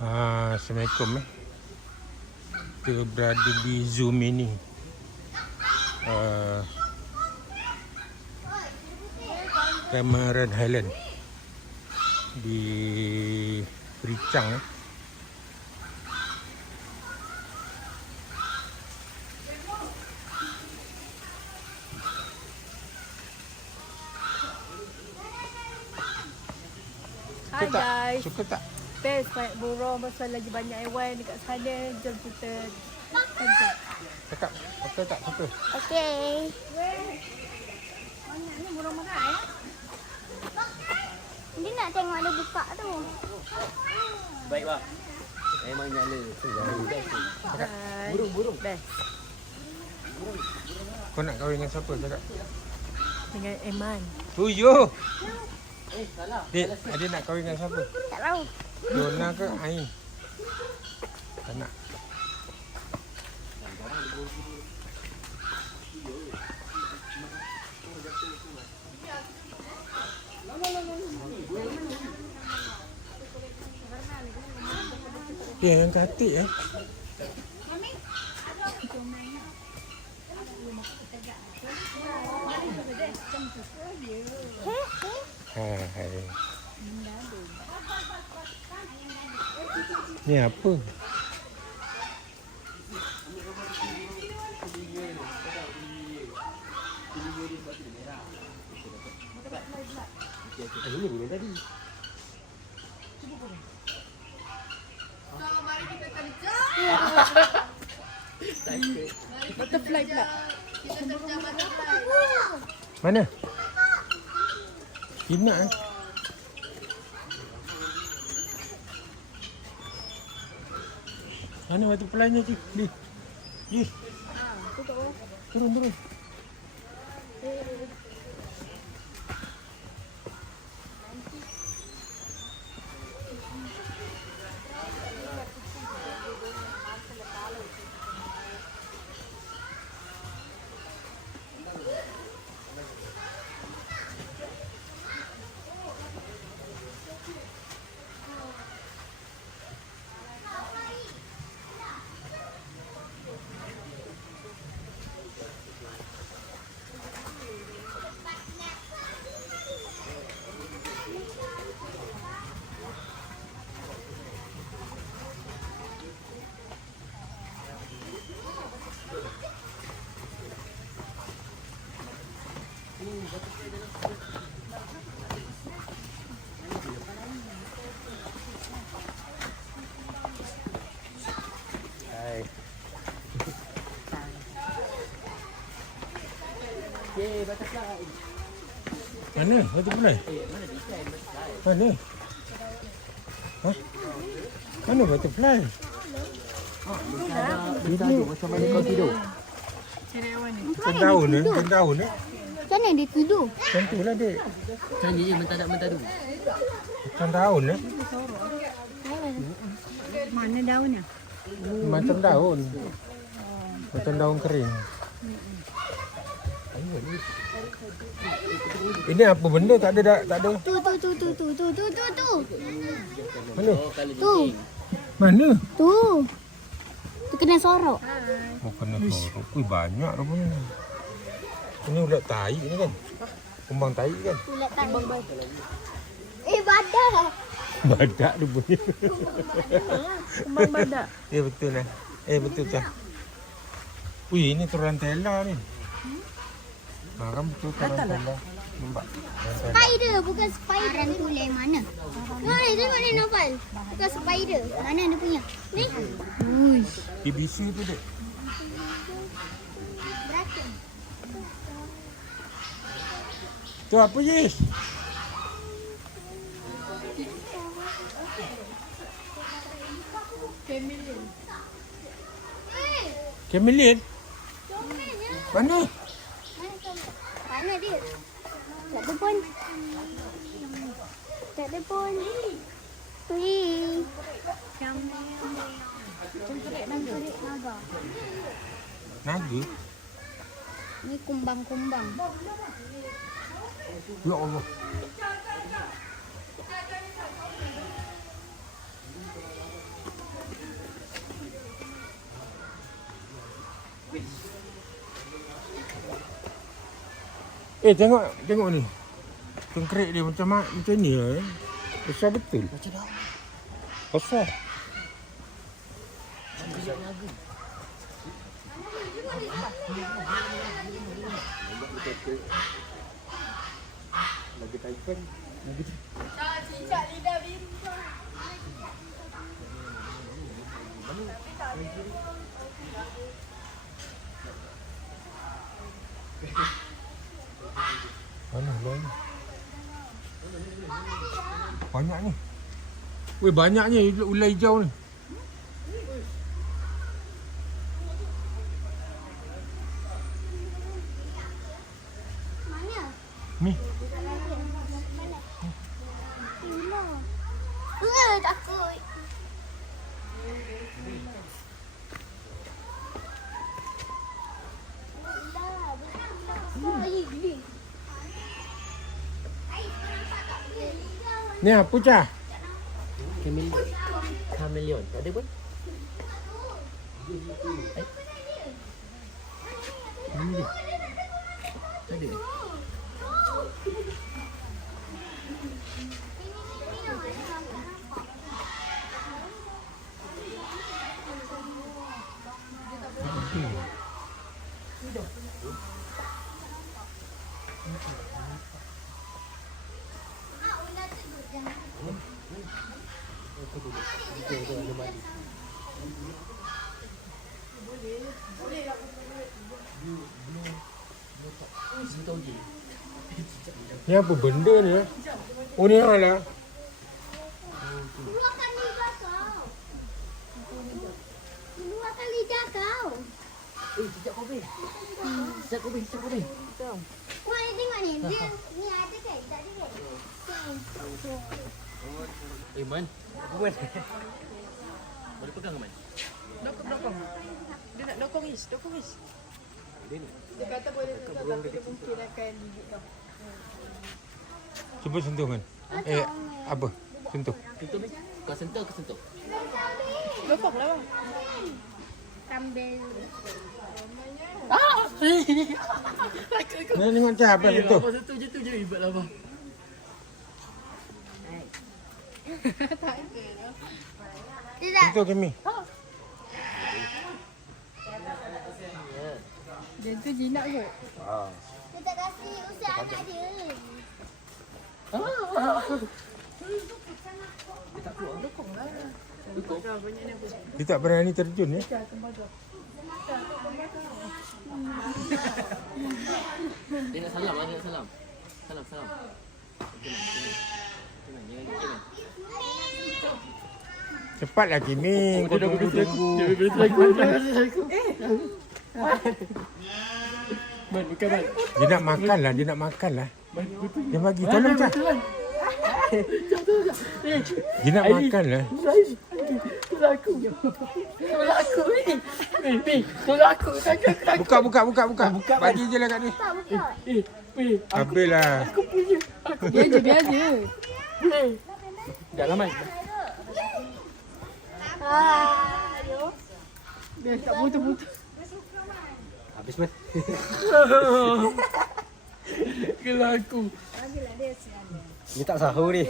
Assalamualaikum. Kita berada di Zoom ini. Cameron Highland di Pericang. Hai guys. Suka tak? Best banyak burung pasal lagi banyak hewan dekat sana. Jom kita Cakap, suka tak? Suka? Okey. Banyak ni burung makan ya. Dia nak tengok ada buka tu. Baik bang. Memang nyala. Hai. Burung. Best. Kau nak kahwin dengan siapa? Cakap. Dengan Eman. Tujuh. Salah. Dek, adik nak kahwin dengan siapa? Tak tahu. Dona ke Ain? Tak nak. Yang cantik Hai. Ni apa? Ini burung tadi. Butterfly pula. Mana? Tina Mana butterfly-nya cik? Di. Turun. Hai. Yeay, butterfly. Mana butterfly? Mana? Hah? Mana butterfly? Tidur macam mana kau tidur? Cari hewan ni. Ikan daun ni. Macam mana dia tidur? Macam tu lah dek. Tanya je mentadu. Ikan daun ni. Mana daunnya? Macam daun. Macam daun kering. Ini apa benda? Tak ada. Tu. Mana? Tu. Mana? Tu. Tu kena sorok. Oh, kena sorok. Ui, banyak rupanya. Ini ulat tai ni kan? Kembang tai kan? Ulat tadi. Badak. Badak rupanya. Kembang badak. Ya betul lah. Betul Cah. Ui, ini tarantella ni. Kan betul tarantella. Nampak? Spider bukan spider. Tarantula yang mana? Ni tengok ni Nopal. Bukan spider. Mana dia punya? Ni. Uish. Ibisu tu dek. Berapa? Tu apa Yes? Chameleon? Mana? Mana dia? Tak ada pun. Wih. Naga. Naga? Ni kumbang-kumbang. Ya Allah. Tengok ni. Tengkrek dia macam ni eh. Besar betul. Macam dah. Besar. Lagi Typhoon. Lagi Cicak lidah bintang. Mana lah? Banyak ni. Weh, banyaknya ular hijau ni. Mana? Ni. Takut. Ni apa cah? Kameleon. Tak ada pun. Ini dia. Tak ada. Ni apa benda ni? Oh ni hal lah. Keluarkan lidah kau. Keluarkan lidah kau. Cicak kobe. Cicak kobe. Wah, ni tengok ni. Dia ni ada kan? Tak ada kan? Man. Man. Boleh pegang ke Man? Dokong. Dia nak dokong is. Dia kata boleh tutup tapi dia mungkin akan gigit kau. Cuba sentuh kan. Apa? Sentuh. Sentuh ni. Kau sentuh, aku sentuh. Dokong lah bang. Kambel. Ni tengok cah apa sentuh. Abang sentuh je tu je ibat lah abang. Tidak. Sentuh Kimi. Dia tu jinak kot. Dia tak kasih usah anak dia. Dia tak keluar. Dokong lah. Dukung. Dah banyak ni apa? Dia tak berani terjun ya. Cicak tembaga. Dia nak salam lah, dia nak salam. Salam. Okey, Man. Ni lagi, Man. Cepatlah Kimi. Kau tunggu. Man, bukan Man. Dia nak makan lah. Dia bagi. Tolong cah. Dia nak makan lah. Tolak aku ni. Tolak aku. Buka. Bagi je lah kat ni. Habis lah. Biar je. Dah lah Man. Biar tak putus-putus. Habis Man. Gelak aku. Ambillah dia siapa. Dia tak sahur ni.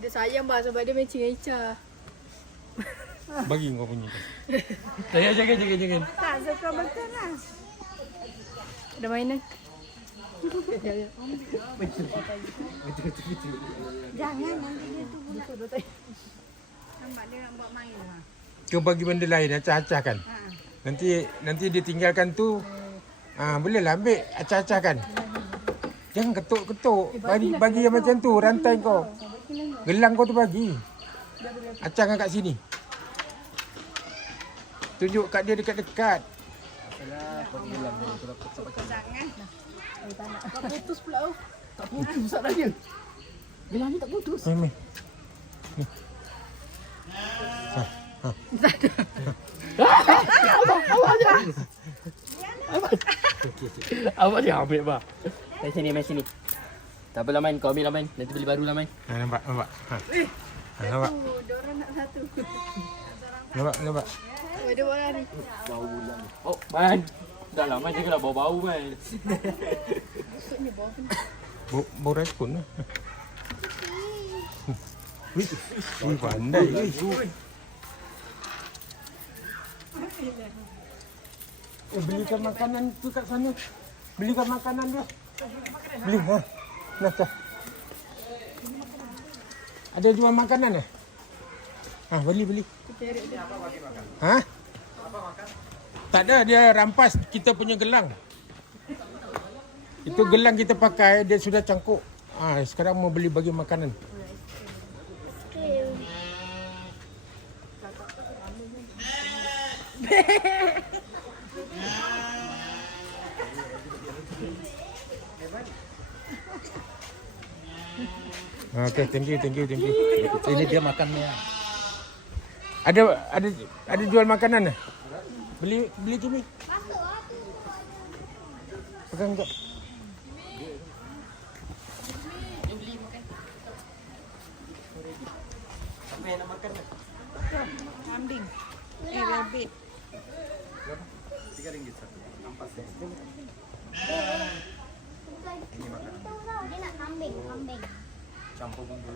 Dia sayang bah sebab dia matching dengan Ica. Bagi kau punya. Jangan. Tak, suka betul lah. Ada mainan? Jangan, nanti dia tu pula. Nampak dia nak buat main lah. Kau bagi benda lain, acah-acahkan. Nanti dia tinggalkan tu. Boleh lah ambil, acah-acahkan. Jangan ketuk-ketuk. Bagi yang macam tu, rantai kau. Gelang kau tu bagi. Acahkan kat sini. Tunjuk kat dia dekat-dekat. Tak putus pula oh. Tak putus salah dia. Gelang ni tak putus. Ni. Awak dia ambil bah. Main sini. Tak apalah Man, kau ambil lah Man. Nanti beli baru lah Man. Nampak. Nampak. Diorang nak satu. Nampak. Dia orang ni. Oh, Man. Dah lah main janganlah bau-bau main. Maksudnya bawah pun. Bau racun lah. Wih, pandai. Belikan makanan tu kat sana. Belikan makanan dia. Beli, ha. Nah, tak. Ada jual makanan eh? Ha, beli. Ha? Tak ada, dia rampas kita punya gelang. Itu gelang kita pakai, dia sudah cangkuk. Ah, sekarang mau beli bagi makanan. Okay, thank you. Ini dia makannya. Ada jual makanan eh? Beli Jimmy. Pegang kak. Apa yang nak makan? Kambing. Rabbit. RM3 satu. Nampak saya. Ini makan. Dia nak kambing. Campur bumbu.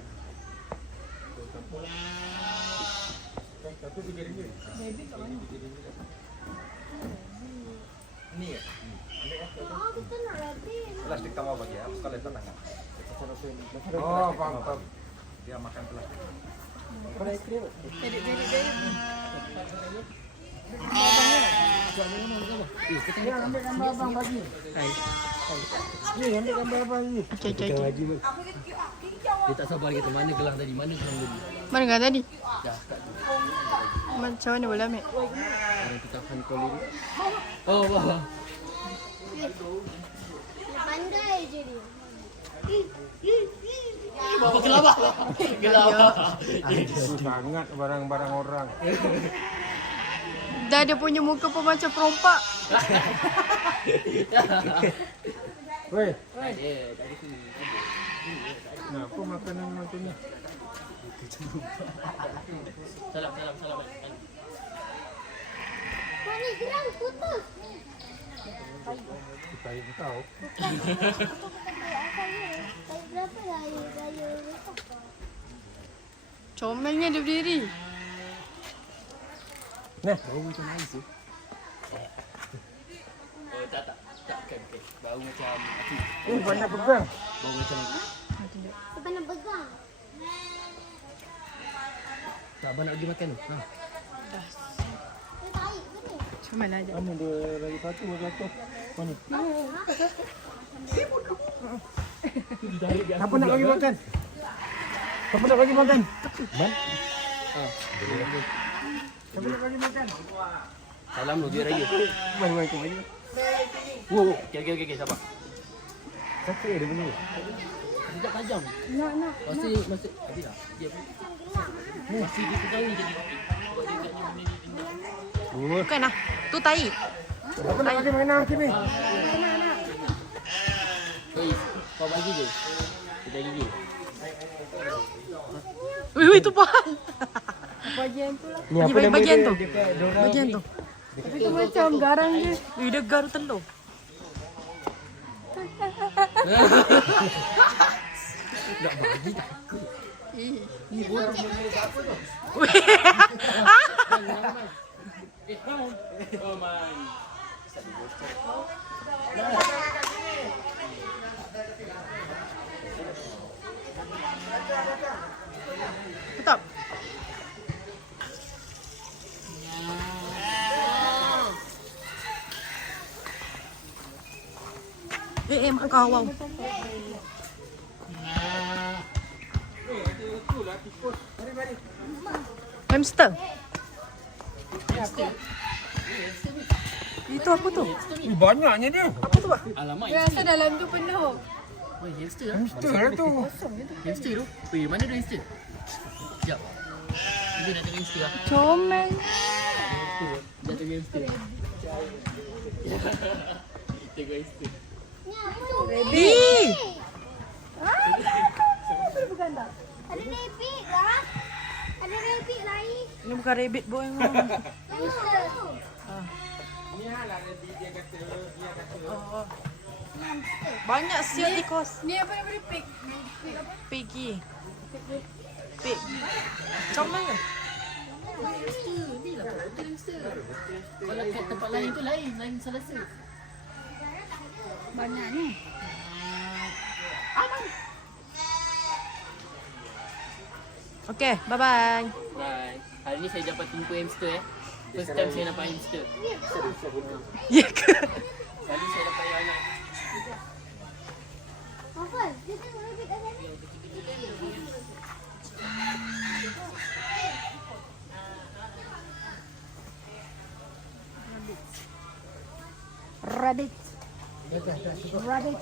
Satu RM3. Rabbit kat mana? Ni ya? Kita nak rabbit. Plastik tambah bagi ya. Sekali tenang. Oh, faham. Dia makan plastik. Rabbit. Ni ambil gambar abang bagi. Ni ambil gambar abang ni. Okay. Dia tak sabar kita mana gelang tadi. Mana gelang tadi? Mana kan tadi? Dah kat Macam mana boleh ambil? orang kita akan call ni. Oh, wah. Pandai je dia. Bawa gelabah. Sangat barang-barang orang. Dah dia punya muka pun macam perompak. Weh, Ada dari sini. kenapa makanan macam ni? Salam. Mana gelang putus. Kita tahu. Berapa raya Comelnya dia berdiri. Nah, Bau macam ais tu. Tak. Bukan. Bau macam api. banyak pegang. Bau macam Lepas nak pegang. tak abang nak pergi makan tu. Ha. Dia tarik ke ni? Comel aja. Mana dia raya satu jatuh. Mana? Siapa nak bagi makan? Siapa nak bagi makan? Man? Siapa nak bagi makan? Salam lu dia raya. Bagi makan. Wow. Okay, sabar. Siapa ada benda? Tidak tajam. Nak. Masih ada tak? Dia masih dipegang ni jadi. Bukan lah. Tu tai. Siapa nak bagi mainan sini? Hei, kau bagi je. Kita gigi. Wih, tu pahal. Bagian tu lah. Ni apa nama bagian dia? tu. Dekat dorang. Bagian tu. Tapi tu macam garang dia. Wih, dia garu telur. Tak bagi takut. Ni bodoh. Oh my. Tetap. mak kau wow. Hamster. Itu apa tu? Banyaknya dia. Apa tu, Pak? Alamak. Dia rasa dalam tu penuh. Oh, hamster lah. Hamster lah tu. Hamster tu. Weh, mana tu hamster? Sekejap. Kita nak tengok hamster lah. Comel. Dah tengok hamster. Tengok hamster. Ih! Ada rabbit lah. Ada rabbit lain. Ini bukan rabbit boy. Ni lah nanti dia kata. Oh. Banyak siot di kos. Ni apa nama dia? Pig apa? Piggy. Pig. Macam mana? Kalau kat tempat lain tu lain selesa. Banyak ni. Okay, bye-bye. Bye. Hari ni saya dapat tumpu hamster First time saya nampak hamster. Ya ke? Selalu saya dapat yang anak. Apa? Dia tengok lebih kat sana. Rabbit. Rabbit.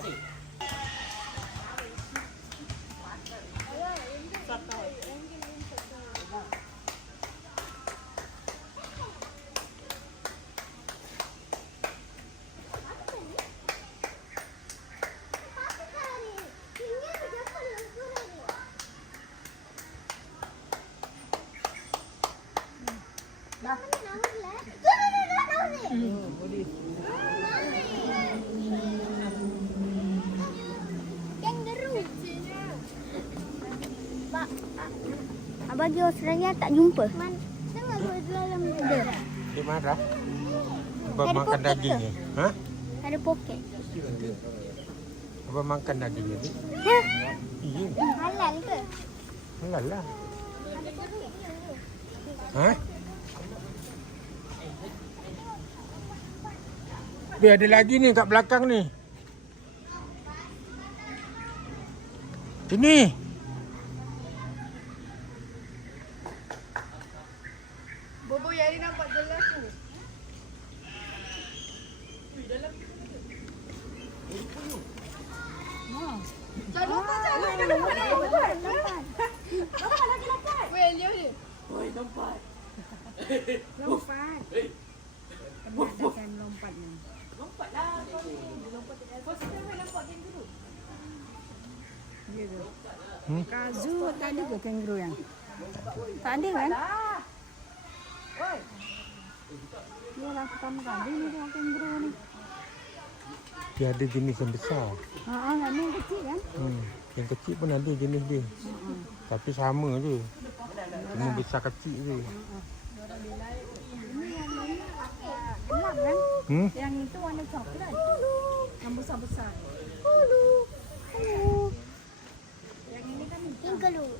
Abang di Australia tak jumpa. Tengok dalam dia. Dia marah. Abang Ada makan poket dagingnya. Ha? Ada poket. Abang makan dagingnya ni. Ha? Iya. Halal ke? Halal lah. Ha? Dia ada lagi ni kat belakang ni. Sini. Bobo yang ni nampak jelas tu. Jangan lompat, jangan lompat. Lompat lagi lompat. Weh, lihat dia. Oi, lompat. Lompat. Kebiasaan lompat ni. Kazu tak ada ke kangaroo yang? Tak ada kan? Dia lah pertama kali ni tengok kangaroo ni. Dia ada jenis yang besar. Nak ni yang kecil kan? Yang kecil pun ada jenis dia. Tapi sama je. Cuma besar kecil je. Gelap kan? Hmm? Yang itu warna coklat. Yang besar-besar. Yang ini kan Kangaroo.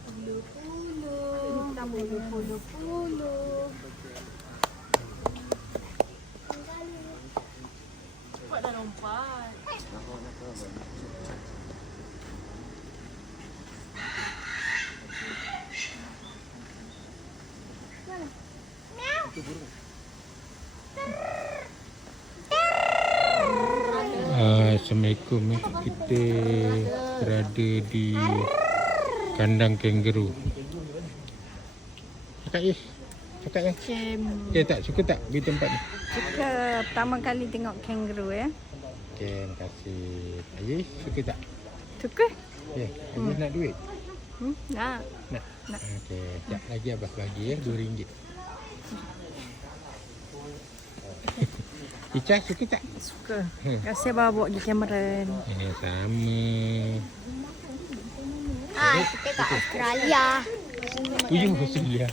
hitam puluh. Cepat dah lompat. Assalamualaikum. Kita berada di kandang kangaroo. Cakap ya. Cakap ya. Tak suka tak di tempat ni? Suka pertama kali tengok kangaroo ya. Okey, terima kasih. Ayah suka tak? Suka? Ya, Ayah nak duit? Nak. Nak. Okey, sekejap lagi abah bagi ya RM2. Ica suka tak? Suka. Kasih bawa pergi Cameron. Sama. Suka kat Australia. Ujung Australia.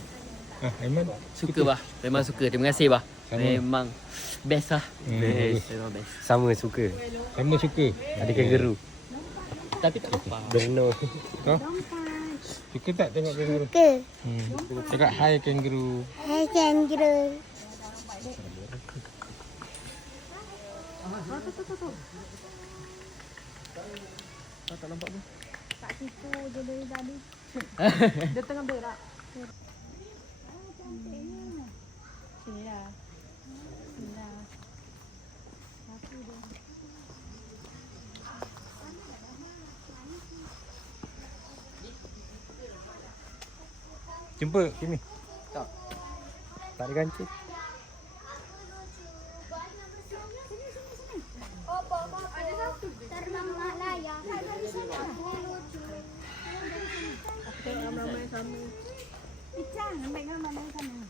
Aiman Suka bah. Memang suka. Terima kasih bah. Sama. Memang best lah. Best. Memang best. Sama suka. Sama suka. Ada kangaroo. Tapi tak apa. Berno. Oh? Suka tak tengok kangaroo? Suka. Cakap hi kangaroo. Hai kangaroo. Tak tipu je dari tadi. Dia tengah berak. Sini lah. Jumpa Kimi. Tak ada kancing. Ada satu. Terbang layar. Tengok ramai-ramai sama. Icang, ambil gambar dari sana.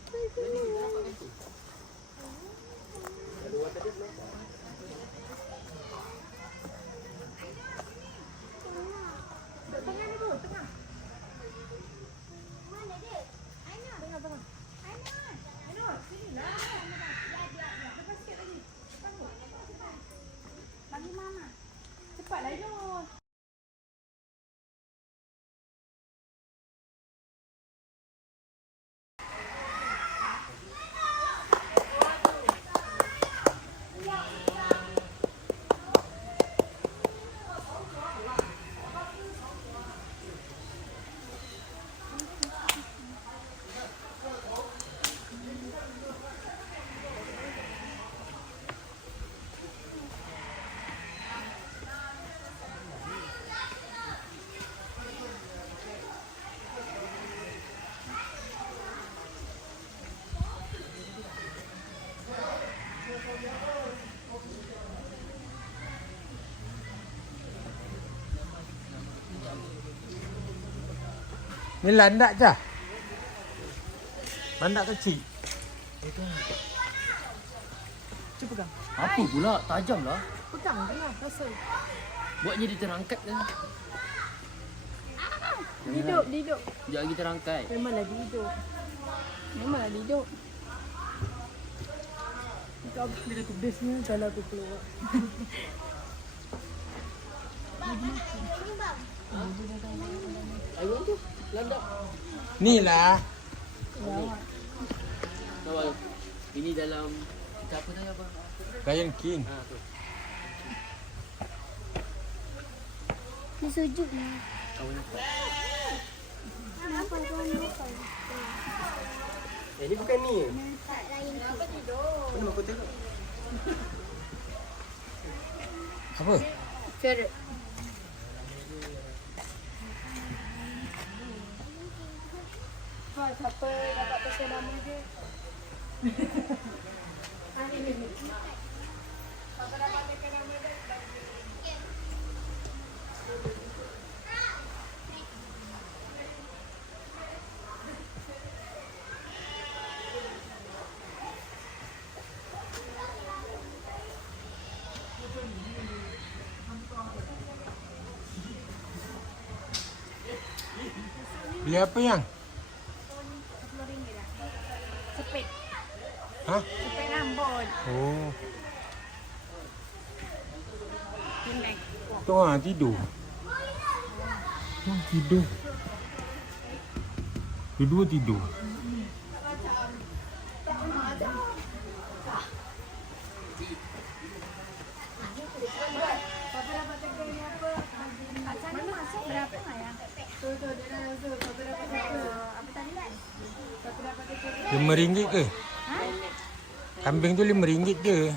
Ni landak je. Landak kecil. Cuba pegang. Apa pula? Tajam lah. Pegang je lah. Rasa. Buatnya dia terangkat kan. Hidup, hidup. Sekejap lagi terangkat. Memanglah hidup. Memanglah hidup. Kau bila aku bestnya kalau aku keluar. Ayuh tu. Landak. Ni lah. Tahu. Ini dalam kita apa tadi apa? Lion King. Ha tu. Dia sejuk ni. Kawan nampak. Kenapa tuan lupa? Ni bukan ni. Tak lain tu. Mana aku tengok? Apa? Ferret. Siapa dapat pesan nama dia? Beli apa yang? Sepit. Ha? Sepit rambut. Oh. Tunai. Tu tidur. Tidur. Dua-dua tidur. RM5 ke? Kambing tu RM5 je.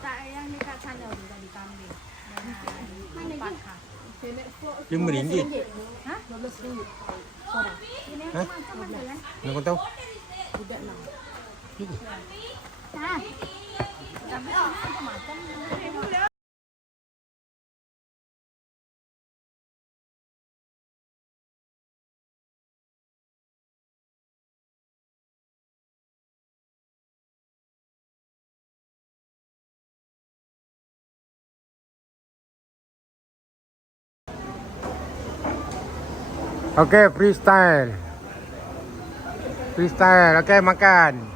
Tak yang dekat sana tu tadi kambing. Mana je? RM5. Ha? RM12. Sorang. Ha? Mana kau tahu? Budak lah. Tak. Tapi aku makan. Okay, freestyle. Freestyle. Okay, makan.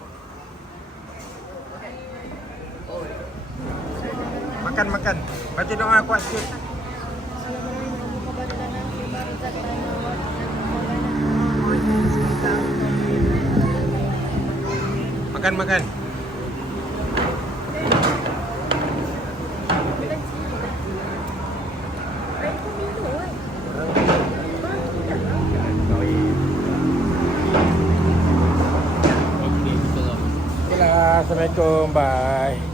Makan. Baca doa kuat sikit. Makan. Okay lah. Assalamualaikum. Bye.